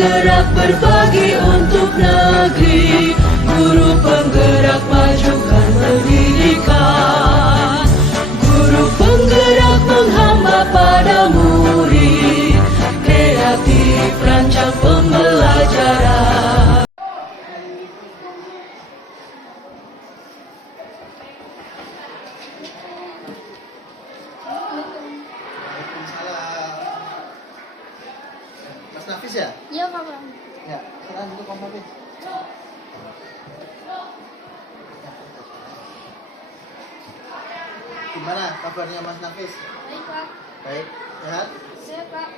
penggerak berbagi untuk negeri, guru penggerak majukan pendidikan, guru penggerak menghamba pada murid, kreatif rancang pembelajaran. Mas Nafis ya? Iya Pak Bram. Ya, silakan duduk Om Nafis. Gimana kabarnya Mas Nafis? Baik Pak. Baik, sehat? Sehat Pak.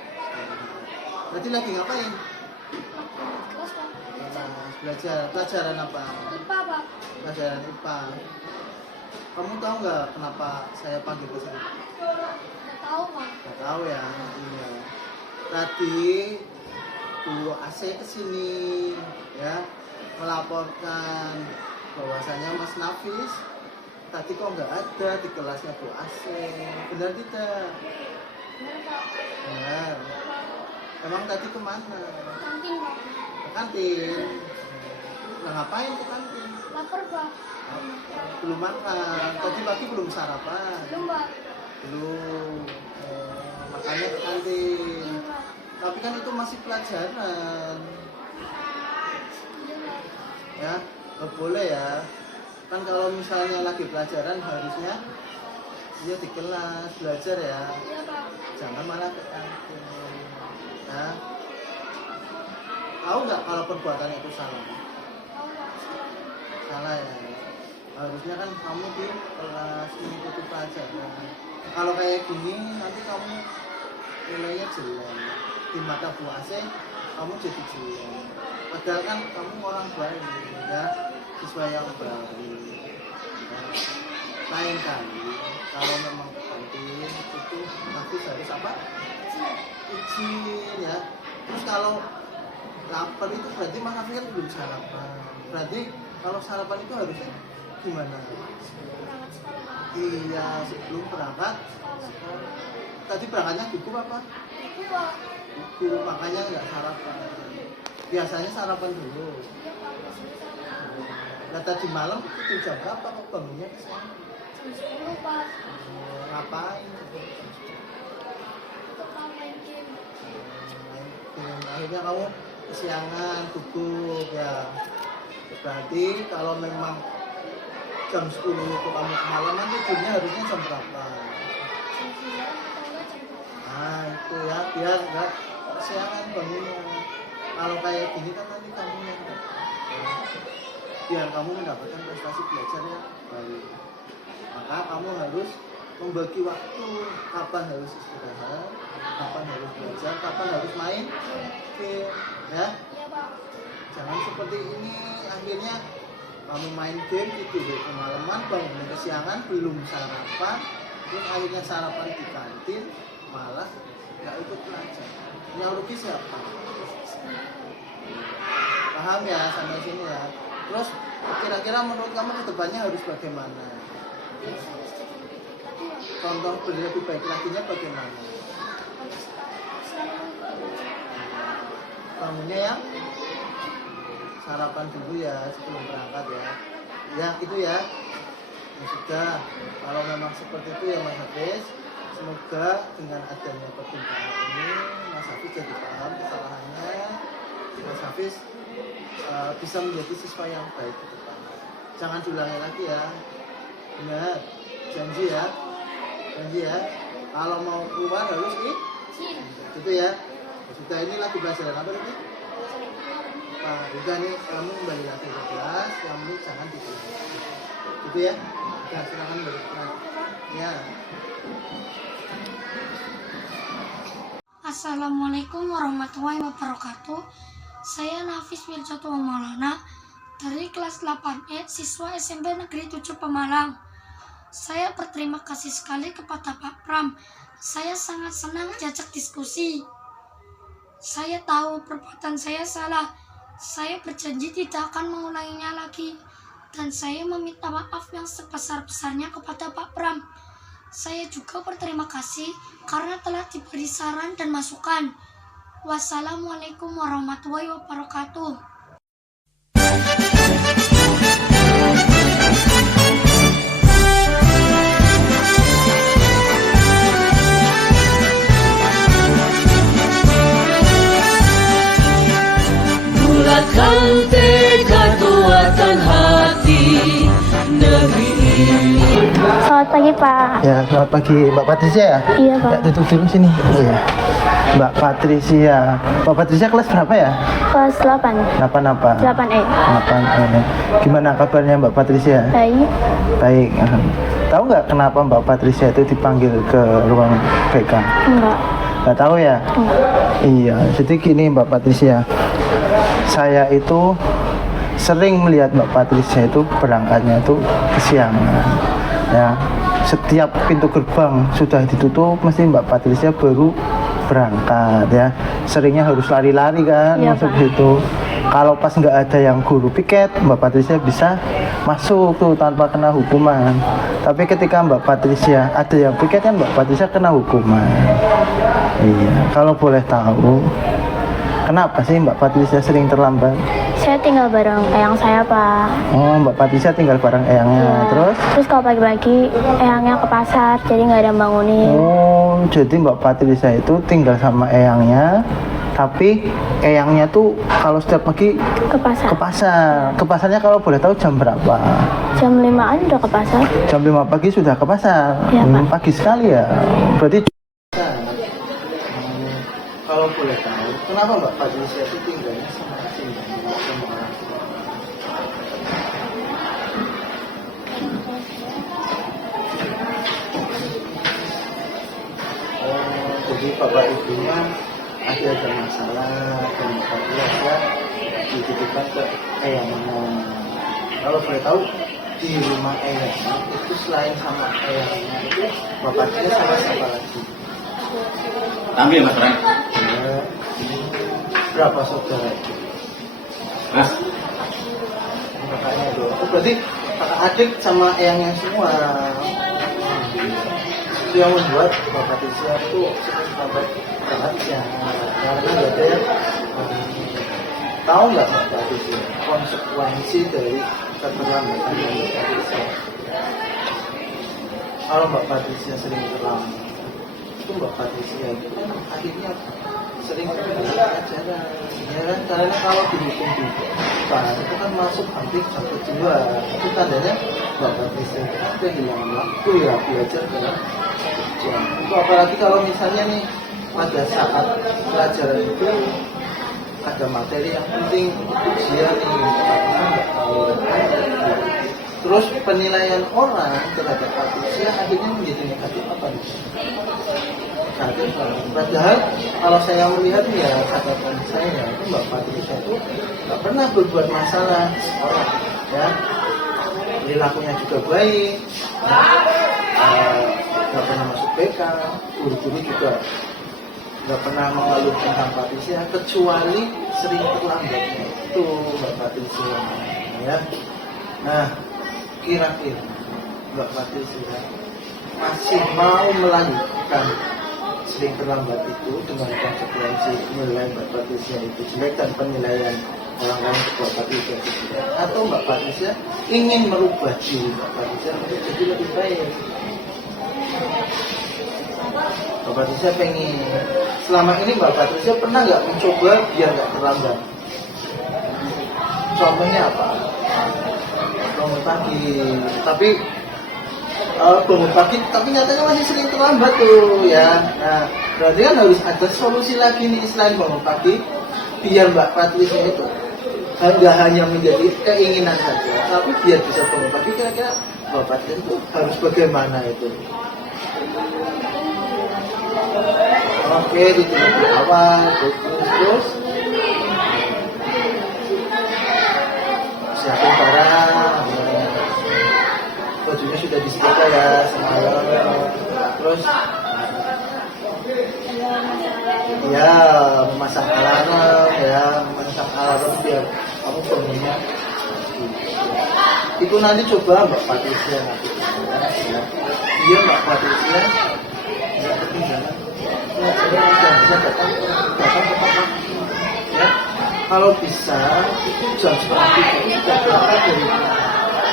Berarti lagi ngapain? Kelas Pak. Mas belajar, pelajaran apa? IPA Pak. Pelajaran IPA. Kamu tahu nggak kenapa saya panggil ke sini? Nggak tahu Pak. Nggak tahu ya. Iya. Tadi Bu AC kesini ya melaporkan bahwasanya Mas Nafis tadi kok nggak ada di kelasnya Bu AC. Benar tidak? Benar Pak. Benar. Emang tadi kemana? Kantin Pak. Ke kantin. Nah, ngapain ke kantin? Lapar Pak. Belum makan. Tadi pagi belum sarapan. Belum Pak. Belum. Makanya ke kantin. Iya Pak. Tapi kan itu masih pelajaran. Iya Pak. Ya, nggak boleh ya. Kan kalau misalnya lagi pelajaran harusnya dia di kelas belajar ya. Iya Pak. Jangan malah ke kantin. Ya. Tahu nggak kalau perbuatan itu salah? Tahu Pak. Salah ya. Harusnya kan kamu di kelas mengikuti pelajaran. Kalau kayak gini nanti kamu nilainya jelek. Di mata Bu AC kamu jadi jelek. Padahal kan kamu orang baik ya, siswa yang baik. Ya. Lain kali kalau memang ke kantin itu nanti harus apa? Izin ya. Terus kalau lapar itu berarti Mas Nafis kan belum sarapan. Berarti kalau sarapan itu harusnya gimana? Berangkat sekolah Pak. Iya, sebelum berangkat. Sekolah. Tadi berangkatnya buku apa? Itu Pak. Buku, makanya nggak sarapan. Biasanya sarapan dulu. Iya Pak. Biasanya sama. Nah, tadi malam itu jam berapa kok bangunnya ke sana? Jam 10 Pak. Ngapain? Untuk main game. Dan akhirnya kamu kesiangan, gugup ya. Berarti kalau memang jam 10 itu kamu kemalaman, tidurnya harusnya jam berapa? Jam 9 atau enggak jam 8. Nah itu ya, biar nggak kesiangan bangunnya. Kalau kayak gini kan nanti kamu yang dapat. Biar kamu mendapatkan prestasi belajar yang baik. Maka kamu harus membagi waktu, kapan harus istirahat, kapan harus belajar, kapan harus main game, ya. Iya Pak. Jangan seperti ini, akhirnya kamu main game tidur kemalaman, bangun kesiangan, belum sarapan, terus akhirnya sarapan di kantin, malah nggak ikut belajar. Yang rugi siapa? Paham ya sampai sini ya. Terus kira-kira menurut kamu kedepannya harus bagaimana? Harus jadi lebih baik lagi Pak. Contoh lebih baik laginya bagaimana? Harus selalu belajar. Bangunnya yang sarapan dulu ya sebelum berangkat ya. Ya itu ya. Ya sudah, kalau memang seperti itu ya Mas Hafiz, semoga dengan adanya pertimbangan ini Mas Hafiz jadi paham kesalahannya. Mas Hafiz bisa menjadi siswa yang baik ke depan. Jangan diulangi lagi ya. Benar, janji ya. Janji ya. Kalau mau keluar harus Izin. gitu ya. Sudah, ini lagi pelajaran apa ini? Pak, udah nih kamu kembali lagi ke kelas, yang penting jangan diulangi. Gitu ya. Udah, silakan kembali ke kelas. Ya. Assalamualaikum warahmatullahi wabarakatuh. Saya Nafis Wirjoto Maulana dari kelas 8E siswa SMP Negeri 7 Pemalang. Saya berterima kasih sekali kepada Pak Pram. Saya sangat senang diajak diskusi. Saya tahu perbuatan saya salah. Saya berjanji tidak akan mengulanginya lagi. Dan saya meminta maaf yang sebesar-besarnya kepada Pak Pram. Saya juga berterima kasih karena telah diberi saran dan masukan. Wassalamualaikum warahmatullahi wabarakatuh. Bulatkan tekad kuatkan hati negeri ini. Selamat pagi Pak. Ya, selamat pagi Mbak Patricia ya? Iya Pak. Ya, duduk dulu sini. Oh ya. Mbak Patricia. Mbak Patricia kelas berapa ya? Kelas 8. 8 apa? 8E. 8. Gimana kabarnya Mbak Patricia? Baik. Baik. Tahu nggak kenapa Mbak Patricia itu dipanggil ke ruang BK? Enggak. Nggak tahu ya? Enggak. Iya, jadi gini Mbak Patricia. Saya itu sering melihat Mbak Patricia itu berangkatnya itu kesiangan. Ya, setiap pintu gerbang sudah ditutup, mesti Mbak Patricia baru berangkat ya. Seringnya harus lari-lari kan Iya, masuk Pak. situ. Kalau pas nggak ada yang guru piket, Mbak Patricia bisa masuk tuh tanpa kena hukuman. Tapi ketika Mbak Patricia ada yang piket kan Mbak Patricia kena hukuman. Iya, kalau boleh tahu, kenapa sih Mbak Patricia sering terlambat? Saya tinggal bareng eyang saya Pak. Oh, Mbak Patricia tinggal bareng eyangnya. Iya. Terus? Terus kalau pagi-pagi eyangnya ke pasar, jadi nggak ada yang bangunin. Oh, jadi Mbak Patricia itu tinggal sama eyangnya, tapi eyangnya tuh kalau setiap pagi Ke pasar. ke pasar. Ke pasarnya kalau boleh tahu jam berapa? Jam 5-an udah ke pasar. Jam 5 pagi sudah ke pasar. Iya, Pak. Pagi sekali ya. Berarti kalau boleh tahu, kenapa Mbak Patricia itu tinggalnya sama sini, sama orang tua? Jadi bapak ibunya ada masalah dan Mbak Patricia dititipkan ke eyangnya. Kalau boleh tahu, di rumah eyangnya itu selain sama eyangnya itu Bapak Patricia sama siapa lagi? Ambil Mas Ren. Ya, berapa saudara itu? Mas, Kakaknya dong. Oh, berarti kakak adik sama eyangnya semua. Itu yang membuat Bapak Patricia itu sering sampai perhatian. Karena nggak ada yang tahu nggak Bapak Patricia konsekuensi dari keterlambatan Mbak Patricia. Kalau Mbak Patricia sering terlambat, itu Mbak Patricia itu kan akhirnya sering kehilangan ajaran ya kan, karena kalau dihukum di depan itu kan masuk hampir jam kedua, itu tandanya Mbak Patricia itu kehilangan waktu ya belajar dalam jam itu. Apalagi kalau misalnya nih pada saat pelajaran itu ada materi yang penting untuk ujian nih, karena nggak tahu terus penilaian orang terhadap Patricia akhirnya menjadi negatif apa nih? Negatif. Padahal kalau saya melihat ya catatan saya itu Mbak Patricia itu nggak pernah berbuat masalah sekolah ya, perilakunya juga baik, nggak pernah masuk BK, guru-guru juga nggak pernah mengeluh tentang Patricia kecuali sering terlambatnya itu Mbak Patricia ya. Nah, kira-kira Mbak Patricia masih mau melanjutkan sering terlambat itu dengan konsekuensi nilai Mbak Patricia itu jelek dan penilaian orang lain ke Mbak Patricia itu jelek, atau Mbak Patricia ingin merubah diri Mbak Patricia untuk jadi lebih baik? Mbak Patricia pengen, selama ini Mbak Patricia pernah nggak mencoba biar nggak terlambat? Contohnya apa? Bangun pagi, tapi bangun pagi, tapi nyatanya masih sering terlambat tuh ya. Nah, berarti kan harus ada solusi lagi nih selain bangun pagi, biar Mbak Patricia itu nggak hanya menjadi keinginan saja, tapi biar bisa bangun pagi. Kira-kira Mbak Patricia itu harus bagaimana itu? Oke, ditutup di awal, terus siapin barang, bajunya sudah disetrika ya semalam, terus ya memasang alarm ya, memasang alarm biar kamu bangunnya. Itu nanti coba Mbak Patricia nanti ya, biar Mbak Patricia nggak ketinggalan pengajian yang bisa datang tepat waktu. Ya, kalau bisa itu jam setengah 3 itu sudah berangkat dari rumah.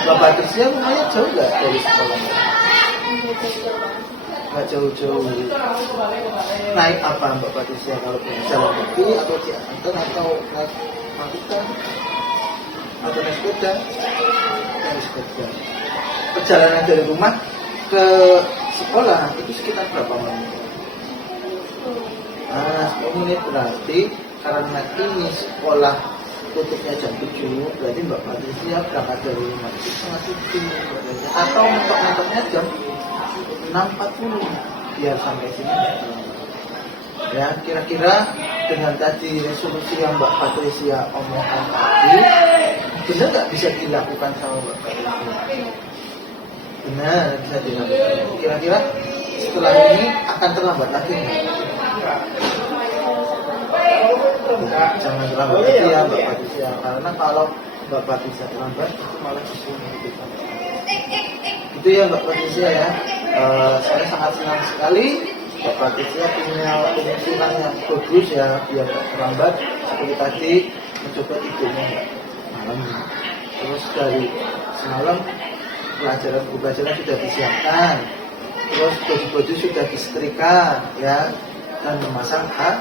Mbak Patricia rumahnya jauh nggak dari sekolah? Nggak jauh-jauh. Naik apa Mbak Patricia kalau jalan kaki atau Cianjur atau naik angkutan atau naik sepeda? Naik sepeda. Perjalanan dari rumah ke sekolah itu sekitar berapa menit? 10 menit berarti karena ini sekolah tutupnya jam 7, berarti Mbak Patricia berangkat dari rumah itu setengah 7 atau mentok-mentoknya jam 6.40 biar sampai sini. Ya, kira-kira dengan tadi resolusi yang Mbak Patricia omongkan tadi, benar nggak bisa dilakukan sama Mbak Patricia? Benar, bisa dilakukan. Kira-kira setelah ini akan terlambat lagi nggak? Jangan terlambat lagi ya Mbak Patricia, karena kalau Mbak Patricia terlambat itu malah justru merugikan. Itu ya Mbak Patricia ya. Saya sangat senang sekali Mbak Patricia punya penyusunan yang bagus ya, biar tidak terlambat. Seperti tadi mencoba tidurnya malam. Terus dari semalam pelajaran sudah disiapkan. Terus baju-baju sudah disetrika ya, dan memasang hak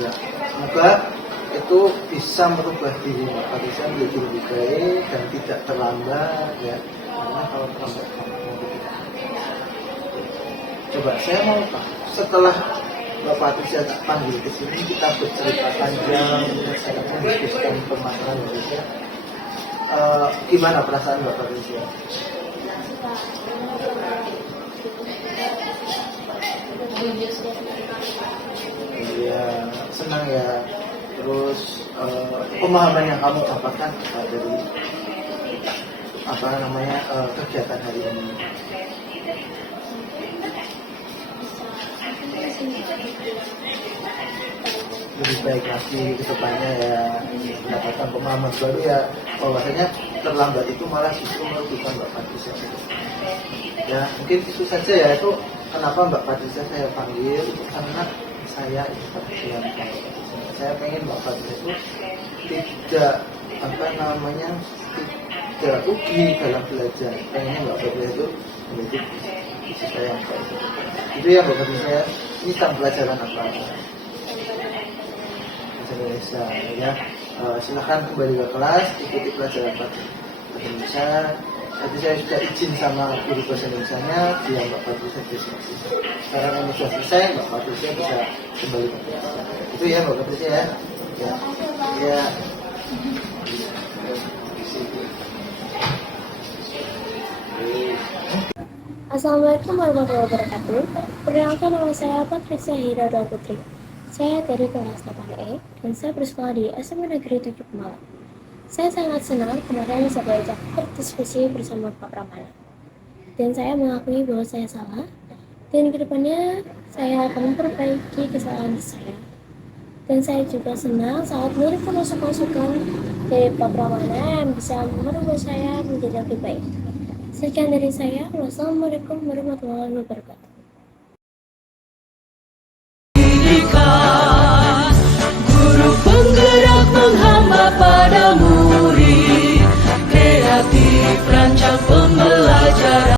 ya. Semoga itu bisa merubah diri Mbak Patricia menjadi lebih baik dan tidak terlambat ya. Karena kalau terlambat coba saya mau Pak, setelah Mbak Patricia panggil ke sini kita bercerita panjang, saya mendiskusikan permasalahan Mbak Patricia. Gimana perasaan Mbak Patricia? Iya, senang ya. Terus pemahaman yang kamu dapatkan dari kegiatan hari ini? Lebih baik lagi ke depannya ya, mendapatkan pemahaman baru ya, bahwasanya terlambat itu malah justru merugikan Mbak Patricia. Ya mungkin itu saja ya, itu kenapa Mbak Patricia saya panggil itu karena saya perhatian Mbak Patricia. Saya pengen Mbak Patricia itu tidak tidak rugi dalam belajar. Pengen Mbak Patricia itu menjadi siswa yang baik. Itu ya Mbak Patricia. Ini tentang pelajaran apa? Indonesia ya. Silakan kembali ke kelas, ikuti pelajaran bahasa Indonesia. Tadi saya sudah izin sama guru bahasa Indonesia-nya, biar Mbak Patricia diskusi. Sekarang ini sudah selesai, Mbak Patricia bisa kembali ke kelas. Itu ya Mbak Patricia ya. Ya. Assalamualaikum warahmatullahi wabarakatuh. Perkenalkan, nama saya Patricia Hirada Putri. Saya dari kelas 8E dan saya bersekolah di SMA Negeri 7 Pemalang. Saya sangat senang kemarin bisa diajak berdiskusi bersama Pak Pramana. Dan saya mengakui bahwa saya salah, dan kedepannya saya akan memperbaiki kesalahan saya. Dan saya juga senang saat menerima masukan dari Pak Pramana yang bisa merubah saya menjadi lebih baik. Sekian dari saya. Wassalamualaikum warahmatullahi wabarakatuh.